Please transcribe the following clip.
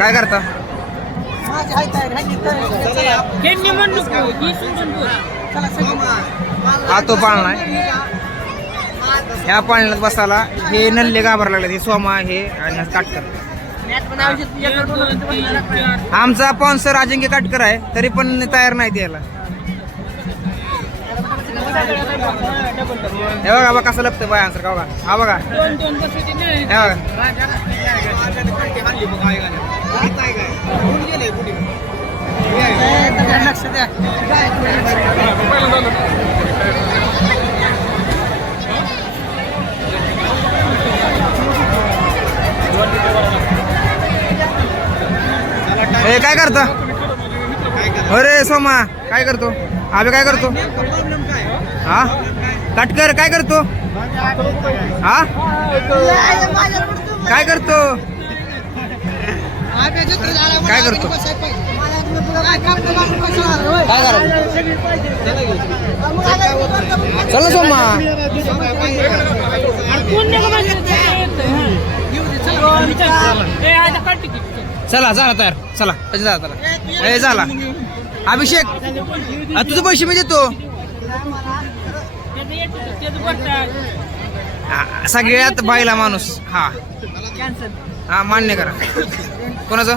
काय करता? हा तो पाळणा आहे. ह्या पाळण्यात बसायला हे नल्ले गाभर लागले. हे सोमा हे आणि काटकर. आमचा स्पॉन्सर अजिंक्य काटकर आहे, तरी पण तयार नाही द्यायला. हे बघा बघा कसं लपतं बाय आन्सर का बघा. हा बघा हे बघा. हे काय करता? अरे सोमा काय करतो? आम्ही काय करतो? हा काटकर काय करतो? हा काय करतो? काय करतो? काय करायचं? चला सोमा. चला झाला तयार. चला झाला चला. हे झाला अभिषेक. तुझं पैसे मी देतो. सगळ्यात बाईला माणूस. हा हा मान्य करा. कोणाचं?